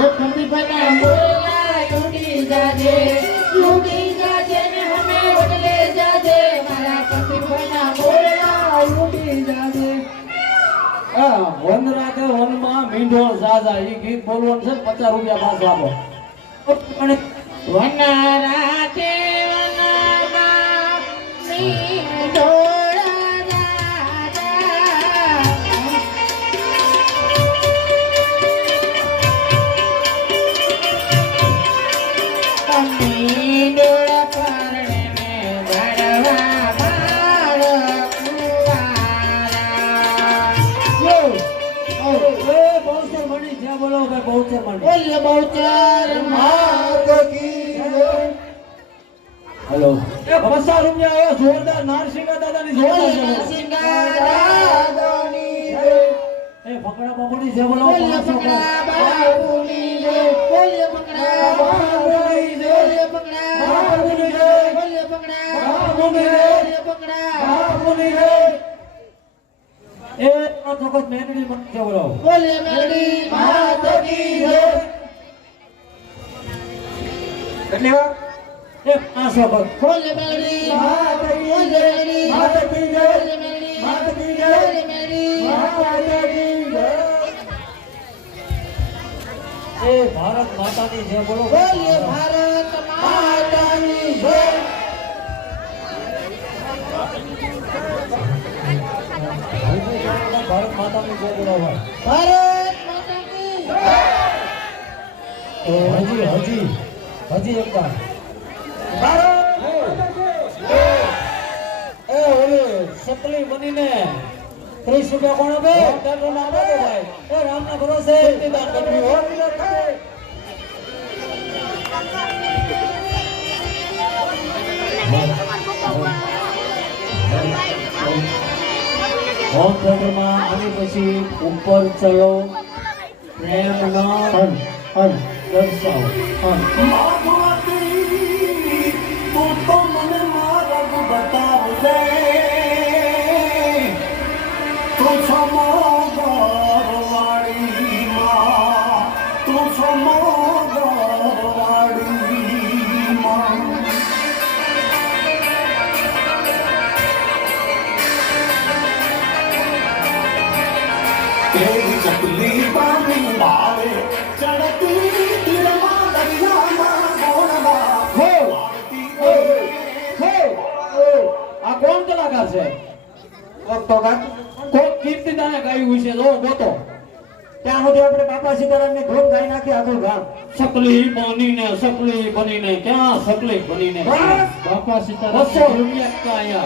એ પ્રદીપભાઈના મોરલા યુટી જાજે યુટી જાજે ને હમે ઓઢલે જાજે મારા પ્રદીપભાઈના મોરલા યુટી જાજે. વન રાતે વનમાં મીંઢો ઝાઝા ઈ ગીત બોલવાનું છે 50 રૂપિયા પાછા આપો અને વના રાતે વનમાં મીંઢોળા દાદા. મીંઢોળા પરણે મેં ભરવા બાળ કુંવારા. એ બહુચર મણી જે બોલો ભાઈ બહુચર મણી બોલે બહુચર માત કી જય. હેલો એ 50 રૂપિયા આવ્યો જોરદાર નારસિંગા દાદાની બોલે જોરદાર છે. નરસિંહા દાદાની જય. એ ફકડા બાપુની જે બોલો બોલે પકડા બાપુની જય. બોલે પકડા બાપુની જય. બોલે પકડા બાપુની જય. બોલે પકડા બાપુની જય. બોલે પકડા બાપુની જય. એ વખત મેનડી મણી જે બોલો બોલે મેરડી માત કી જય. કેટલી વાર એ 5 વખત બોલે મેરડી માત કી જય. બોલે મેરડી માત કી જય. બોલે મેરડી માત કી જય. બોલે મેરડી માત કી જય. એ ભારત માતાની જે બોલો બોલે ભારત માતાની જય. ભારત માતાની જે બોલો ભાઈ ભારત માતા કી જય. હજી એકવાર એ ઓલી સતલી બનીને 30 રૂપિયા કોણ બે હોટેલનો નામ આપો ભાઈ એ રામના ભરોસે દાન કરવી હોય હોમ થિયેટરમાં આની પછી ઉપર ચલો પ્રેમનો દર્શાવો તું તો મને માર્ગ બતાવજે તું છો મોગરવાડી માં તું છો મોગરવાડી માં તેરી ચકલી પાણી ડાળે ચડતી તીરમાં દરિયામાં ગોળવા આ કોણ કલાકાર છે કોણ કીર્તિદાને ગાયું છે જો ગોતો ત્યાં સુધી આપણે બાપા સીતારામની ધૂન ગાઈ નાખી આખું ગામ સકલી બનીને ક્યાં સકલી બનીને બાપા સીતારામ 200 રૂપિયા का आया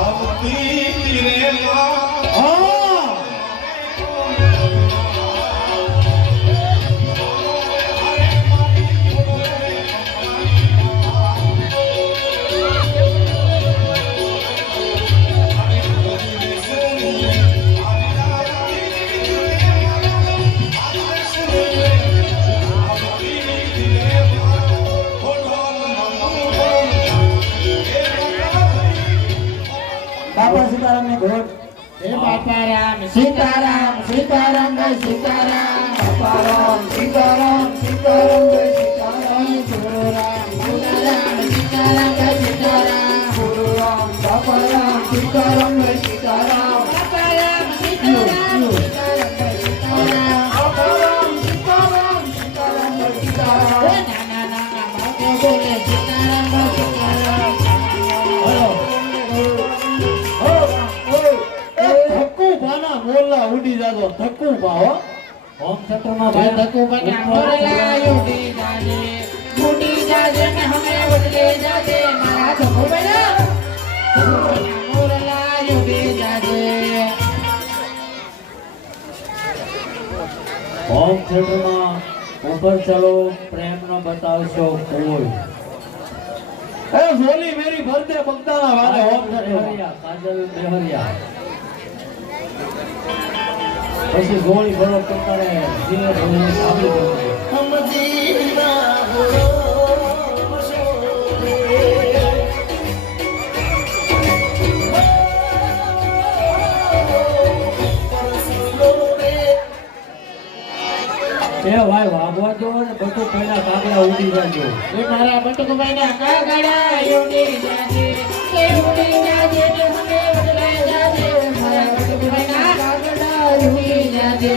આવતી રે માં हाँ બાપા સીતારામની ધૂન હે બાપા રામ સીતારામ સીતારામ જય સીતારામ બાપા રામ સીતારામ સીતારામ જય સીતારામ ગુરુ રામ સીતારામ જય સીતારામ ગુરુ રામ બાપા રામ સીતારામ જય સીતારામ બાપા રામ સીતારામ સીતારામ જય સીતારામ બાપા રામ સીતારામ સીતારામ જય સીતારામ હે નાના નાના બાપો બોલે સીતારામ સીતારામ ધક્કુ ભાના મોરલા ઉડી જાજો ધક્કુ ભાવ હોમ થિયેટરમાં ભાઈ ધક્કુ બના મોરલા ઉડી જાજે ને હમે બદલે જાજે મારા ધક્કુ બના મોરલા ઉડી જાજે હોમ થિયેટરમાં ઉપર ચલો પ્રેમનો બતાવશો કોઈ એ ઝોલી મેરી ભરતે બગદાના વાલે હોમ બેહરિયા કાજલ બેહરિયા પછી ગોળી ભરો તમારે ધીરે ધીરે સાબિત કરજો હમ જીના બોલો એ ભાઈ વાગવા દો ને બધું પહેલા કાગડા ઉડી જાજો એ મારા બટુકભાઈ ના કાગડા ઉડી જાજે કે ઉડી જાજે ને હમે બદલે જાજે મારા બટુકભાઈ ના કાગડા ઉડી જાજે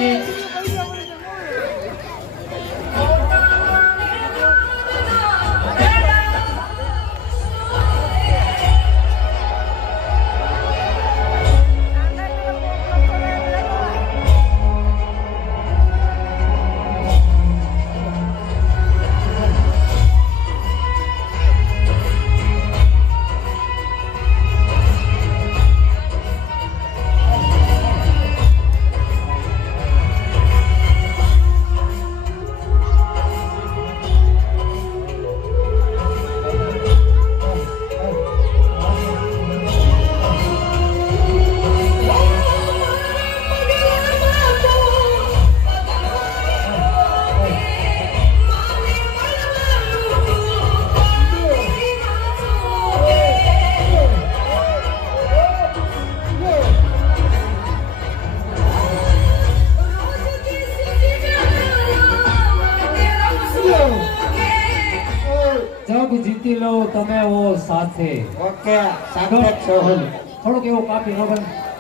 જગ જીતી લો તમે ઓ સાથે ઓકે સાથે છો થોડુંક એવું કાપી લો ભાઈ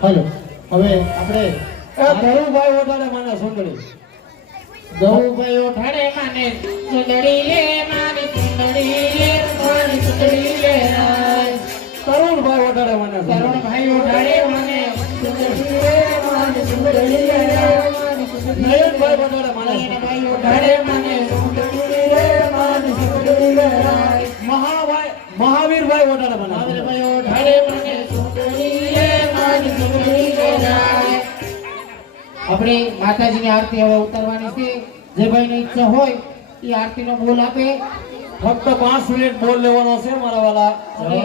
હલો હવે આપણે એ ધરુભાઈ ઓઢાડે મને સુંદરી ગૌભાઈ ઓઠાડે માને સુંદડી લે મારી સુંદડી લે મારી સુંદડી લે તરુણભાઈ ઓઢાડે મને તરુણભાઈ ઓઠાડે મને સુંદડી લે મારી સુંદડી લે મારી સુંદડી લે નયનભાઈ ભાઈ વટાડે મને ભાઈઓના ભાઈઓ ઢાળે મને સુંદરી રે મારી સુંદરી રે રાય. મહાવીરભાઈ વટાડે મને મારે ભાઈઓ ઢાળે મને સુંદરી રે મારી સુંદરી રે રાય. આપણે માતાજીની આરતી હવે ઉતારવાની છે. જે ભાઈની ઈચ્છા હોય એ આરતીનો બોલ આપે ફક્ત 5 મિનિટ બોલ લેવાનો છે મારા વાલા અને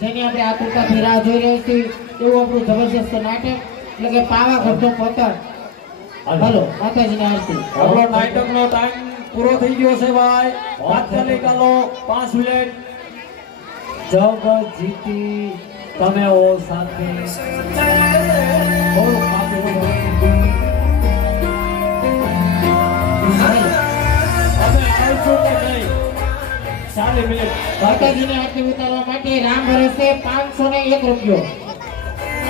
જેની આપણે આતુરતાથી રાહ જોઈ રહ્યા છીએ એવું આપણું જબરજસ્ત નાટક એટલે કે પાવાગઢનો પતંગ. હાલો માતાજીની આરતી. આપણો નાટકનો ટાઈમ પૂરો થઈ ગયો છે ભાઈ તાત્કાલિક આલો 5 મિનિટ જગ જીતી તમે ઓ સાથે થોડું ખાતું હોય. અમે આવશું કે નહીં 40 મિનિટ માતાજીની આરતી ઉતારવા માટે રામ ભરોસે 501 રૂપિયો.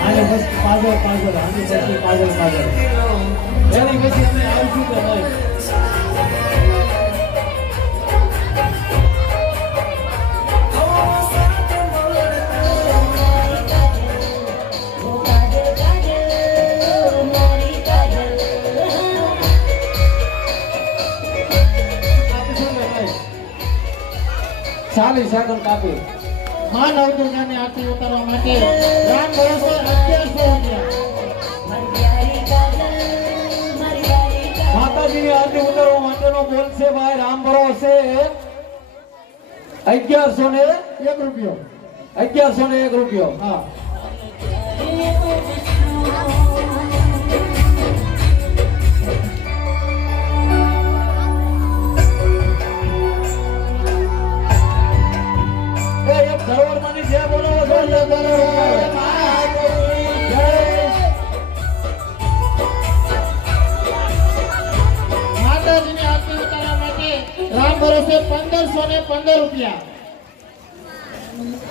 આને બસ પાછળ પાછળ આની પછી પાછળ પાછળ એની પછી અમે આવશું કે નહીં આપીશું કે નહીં 40 સેકન્ડ કાપી માં નવદુર્ગાની આરતી ઉતારવા માટે રામ ભરોસે 1100 રૂપિયા. માતાજીની આરતી ઉતારવા માટેનો બોલ છે ભાઈ રામ ભરોસે 1101 રૂપિયો 1101 રૂપિયો હા એ એક ધરોવરમાંની જે બોલાવો છો એ ધરોવર. જય. માતાજીની આરતી ઉતારવા માટે રામ ભરોસે 1515 રૂપિયા.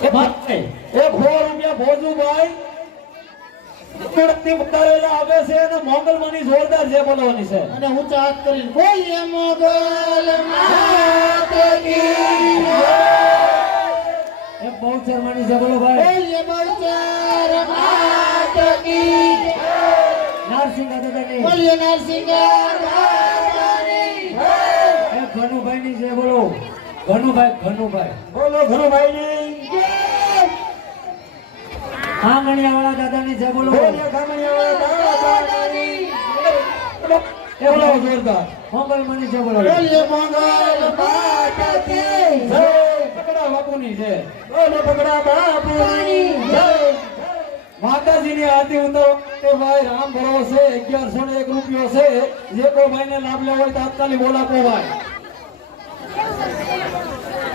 એક 100 રૂપિયા ભોજુભાઈ ઉતરતી ઉતારેલા આવે છે અને મોગલમાંની જોરદાર જે બોલવાની છે અને ઊંચા હાથ કરીને બોલીએ મોગલ માત કી જય. એક બહુ શર્માની છે બોલો ભાઈ બોલીએ બહુચર માત કી જય. નરસિંહ દાદાની બોલીએ નરસિંહ દાદાની જય. એક ઘનુભાઈ ની છે બોલો ઘનુભાઈ બોલો ઘનુભાઈની આંગણિયાવાળા દાદાની છે બોલો બોલીએ ગામડિયાવાળા દાદાની. એ બોલાવો જોરદાર મોગલમાંની છે બોલો બોલીએ મોગલ માત કી જય. જય. પકડા બાપુની છે બોલો પકડા બાપુની જય. માતાજીની આરતી ઉતારવા માટે ભાઈ રામ ભરોસે 1101 રૂપિયો છે. જે કોઈ ભાઈને લાભ લેવો હોય તાત્કાલિક બોલ આપો ભાઈ.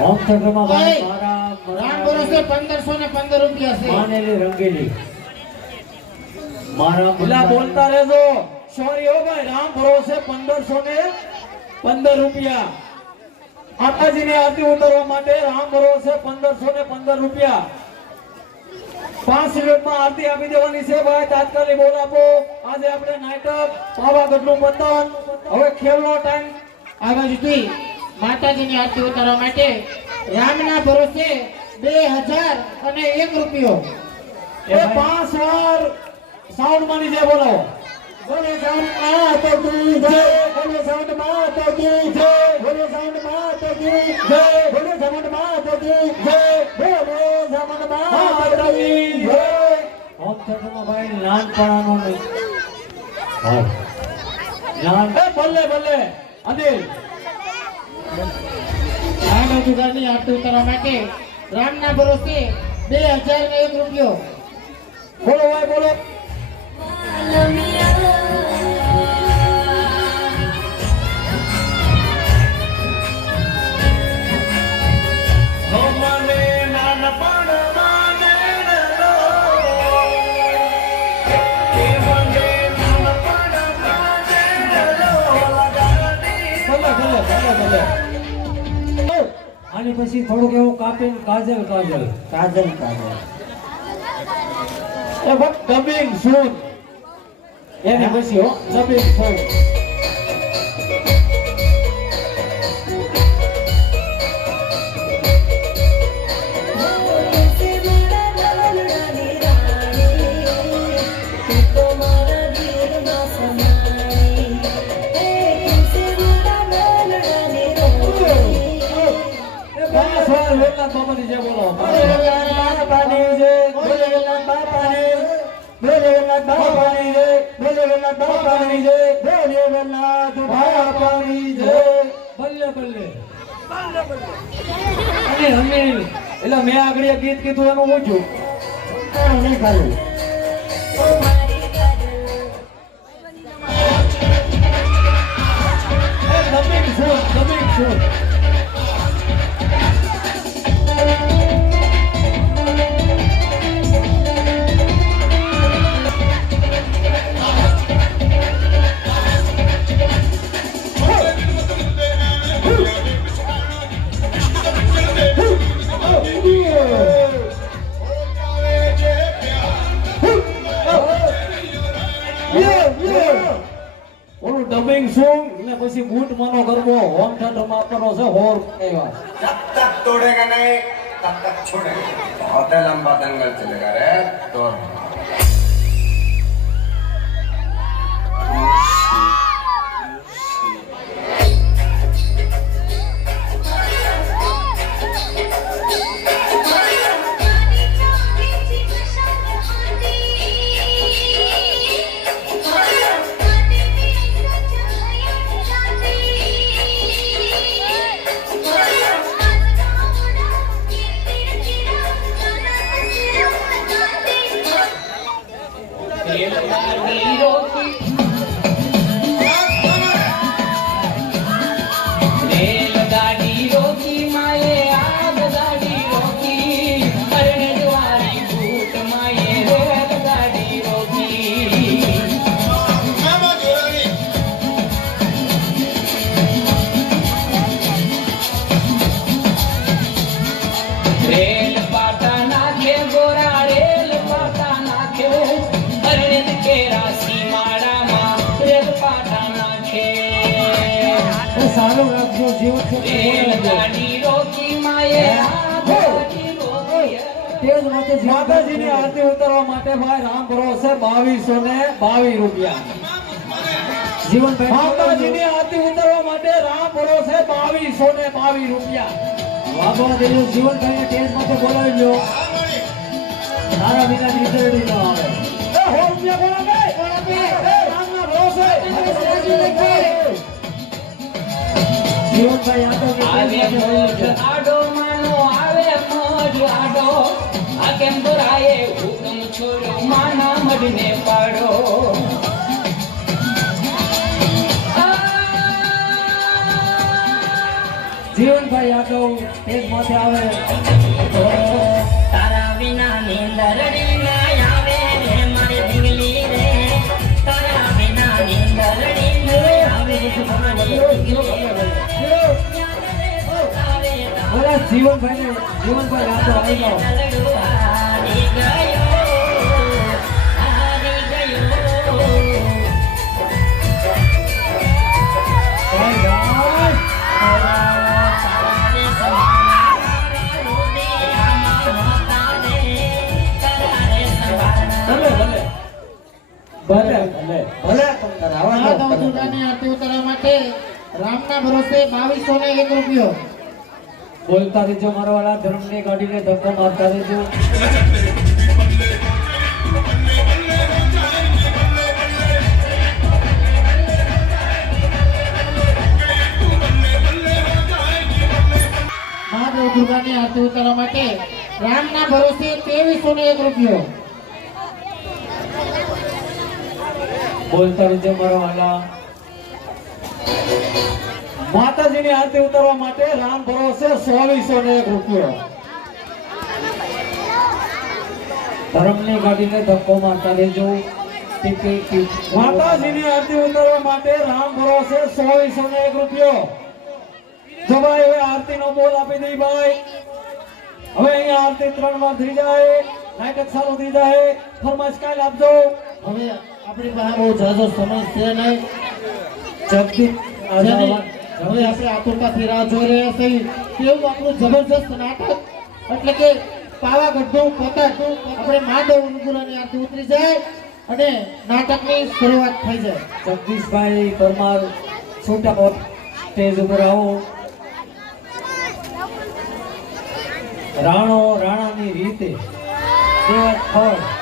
હોમ થિયેટરમાં ભાઈ ભાઈ, મારા રામ ભરોસે 1515 રૂપિયા છે. માનેલી રંગેલી મારા પેલા બોલતા રહેજો. સોરી હો ભાઈ રામ ભરોસે 1515 રૂપિયા. માતાજીની આરતી ઉતારવા માટે રામ ભરોસે 1515 રૂપિયા. 5 મિનિટમાં આરતી આપી દેવાની છે ભાઈ તાત્કાલિક બોલ આપો. આજે આપણે નાટક પાવાગઢનું પતંગ હવે ખેલનો ટાઈમ આ બાજુથી માતાજીની આરતી ઉતારવા માટે રામના ભરોસે 2001 રૂપિયો. એ 5 વાર સાઉન્ડ માની જે બોલાવો. બોલે સાઉન્ડ માતા કી જય. બોલે સાઉન્ડ માતા કી જય. બોલે સાઉન્ડ માતા કી જય. બોલે સાઉન્ડ માતા કી જય. બોલે સાઉન્ડ માતા કી જય. હોમ થિયેટરમાં ભાઈ નાનપણાનો નહીં હા નાન એ બલ્લે બલ્લે અનિલ રામ અધુગાની આરતી ઉતારવા માટે રામના ભરોસે 2001 રૂપિયો. બોલો ભાઈ બોલો. ભલે ભલે ભલે ભલે. આની પછી થોડુંક એવું કાપીને કાજલ કાજલ એ ફક્ત ડબિંગ શૂટ એની પછી હો ડબિંગ શૂટ. વેલનાથ બાપાની જય બોલો. બોલે વેલનાથ બાપાની જય. બોલે વેલનાથ બાપાની જય. બોલે વેલનાથ બાપાની જય. બોલે વેલનાથ બાપાની જય. બોલે વેલનાથ બાપાની જય. બલ્લે બલ્લે અને અનિલ એટલે મેં આગળ એક ગીત કીધું એનું ઊંચું. નહીં ખાલી ડબિંગ શું. ઓલું ડબિંગ સોંગ ને પછી બૂટ માનો ગરબો હોમ થિયેટર માં આપવાનો છે હોર એવા. जब तक तोड़ेगा नहीं तब तक छोड़ेगा बहुत लंबा दंगल चलेगा रे तो રેલગાડી રોકી માએ આગગાડી રોકી અરણે દ્વારી ભૂત માએ રેલગાડી રોકી મામા જોરાની રેલ પાટા નાખે ગોરા રેલ પાટા નાખે અરણે કેરા સીમાડામાં રેલ પાટા નાખે સારું રાખજો જીવન છે રેલગાડી રોકી માએ આગગાડી રોકી તેજ માટે માતાજીની આરતી ઉતારવા માટે ભાઈ રામ ભરોસે 2222 રૂપિયા. જીવનભાઈ માતાજીની આરતી ઉતારવા માટે રામ ભરોસે 2222 રૂપિયા. વાગવા દેજો જીવનભાઈને તેજ માટે બોલાવી લો તારા વિના નીચેડી ન આવે એ 100 રૂપિયા બોલો ભાઈ. એ રામના ભરોસે. જીવનભાઈ આ તો આવે મોજ આડો માનો આવે મોજ આડો આ કેમ બોરાએ હુકમ છોડ્યો માના મઢને પાડો જીવનભાઈ આ તો તેજ માટે આવે તારા વિના નીંદરડી ના આવે રે મારી ઢીંગલી રે તારા વિના નીંદરડી ના આવે મારી ઢીંગલી રે બોલા જીવનભાઈ આ તો આવી જાઓ હારી ગયો ભાઈ રામ ભલે ભલે ભલે તમને આવા આ દમદુડાની આરતી ઉતારવા માટે રામના ભરોસે 2201 રૂપિયો. બોલતા રહેજો મારા વાળા ધર્મની ગાડીને ધક્કો મારતા રહેજો મહાદેવ દુર્ગાની આરતી ઉતારવા માટે રામના ભરોસે 2301 રૂપિયો. બોલતા રહેજો મારા વાળા માતાજીની આરતી ઉતારવા માટે રામ ભરોસે 2401 રૂપિયો. ધર્મની ગાડીને ધક્કો મારતા રહેજો માતાજીની આરતી ઉતારવા માટે રામ ભરોસે 2401 રૂપિયો. જો ભાઈ હવે આરતી નો બોલ આપી દઈ ભાઈ. હવે અહીંયા આરતી 3 વાર થઈ જાય, નાટક ચાલુ થઈ જાય. ફરમાઈશ કાલ આપજો. હવે આપણી પાસે બહુ ઝાઝો સમય છે નહીં. જગદીપ જેની હવે આપણે આતુરતાથી રાહ જોઈ રહ્યા છીએ કેવું આપણું જબરજસ્ત નાટક એટલે કે પાવાગઢનું પતંગ આપણે મહાદેવ ઉનગુરાની આરતી ઉતરી જાય અને નાટકની શરૂઆત થઈ જાય. જગદીશભાઈ પરમાર છોટા સ્ટેજ ઉપર આવો રાણો રાણાની રીતે દેવા ફળ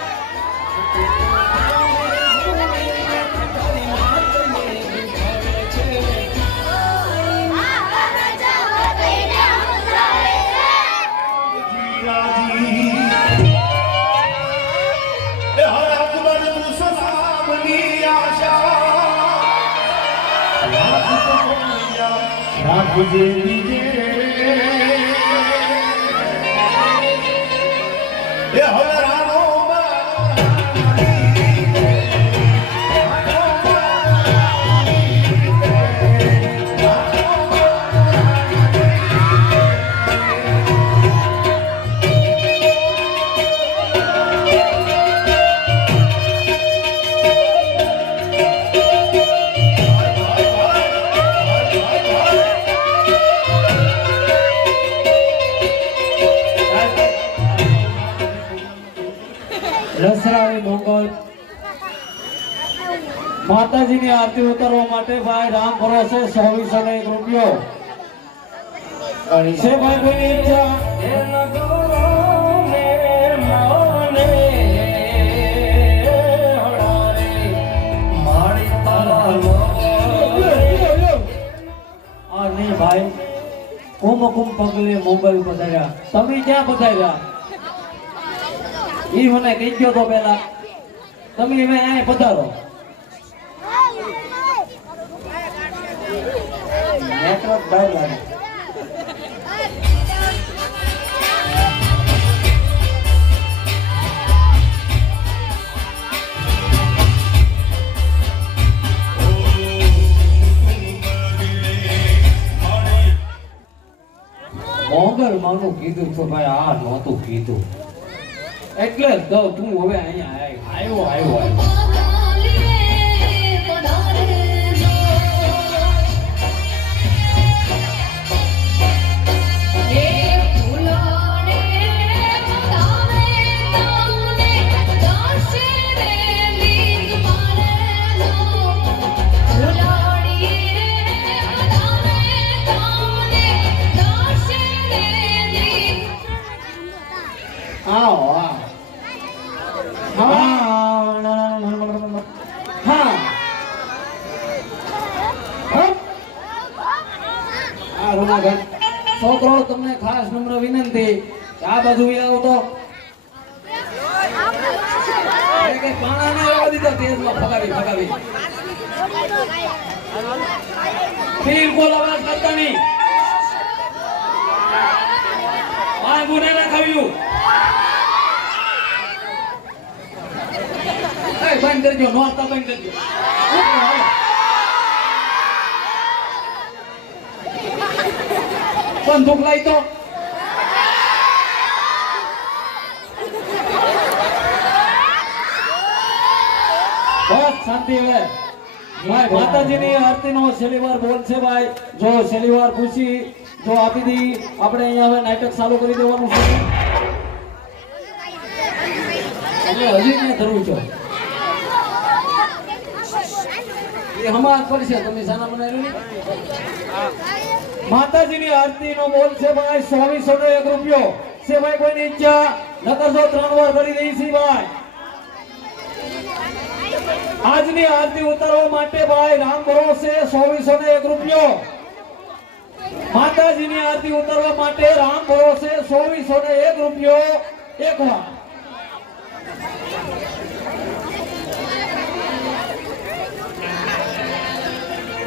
લસરાવી મોગલ માતાજીની આરતી ઉતારવા માટે ભાઈ રામ ભરોસે 2401 રૂપિયો છે ભાઈ કોઈની ઈચ્છા નહીં ભાઈ કુમકુમ પગલે મોબાઈલ પધાર્યા તમે ક્યાં પધાર્યા ઈ મને કહી ગયો તો પેલા તમે હવે અહીંયા પધારો નેટવર્ક બહાર લાગે મોગલ માનું કીધું તો ભાઈ આ નહોતું કીધું એટલે જ કહું તું હવે અહીંયા આવ્યો છોકરો તમને ખાસ નમ્ર વિનંતી આ બાજુ આવો તો પાણા ને આવવા દીધા તેજમાં ફગાવી બિલકુલ અવાજ કરતા નહીં આ ગુને ના ખાવ્યું બંધ કરજો નોરતા બંધ કરજો બંદૂક લાઈ તો બસ શાંતિ હવે ભાઈ માતાજીની આરતીનો છેલ્લી વાર બોલશે ભાઈ જો છેલ્લી વાર પૂછી જો આપી દી આપણે અહીંયા હવે નાટક ચાલુ કરી દેવાનું છે એટલે હજી ને ધરવું છો એ હમણાં પડશે તમે સાના બનાવ્યું માતાજીની આરતીનો બોલ છે ભાઈ 2401 રૂપિયો છે ભાઈ કોઈની ઈચ્છા નકર જો 3 વાર કરી દઈ છે ભાઈ આજની આરતી ઉતારવા માટે ભાઈ રામ ભરોસે 2401 રૂપિયો માતાજીની આરતી ઉતારવા માટે રામ ભરોસે 2401 રૂપિયો એકવાર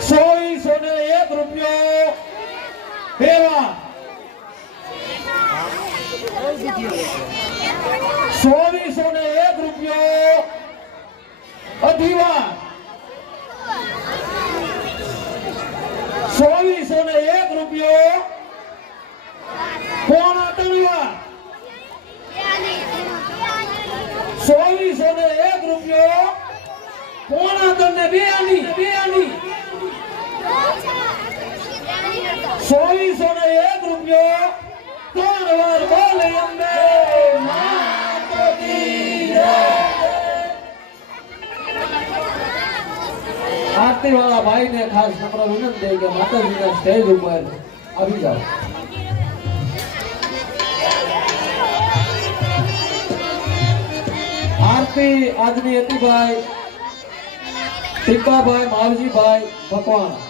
2401 રૂપિયો બેવા 2401 રૂપિયો અઢીવા 2401 રૂપિયો પોણા તણવા 2401 રૂપિયો પોણા તણને બે આની 2401 રૂપિયો 3 વાર બોલે અંબે માતાજી જય આરતી વાળા ભાઈ ને ખાસ નમ્ર વિનંતી કે માતાજીના સ્ટેજ ઉપર આવી જાઓ આરતી આજની હતી ભાઈ ટીકાભાઈ માવજીભાઈ ભગવાન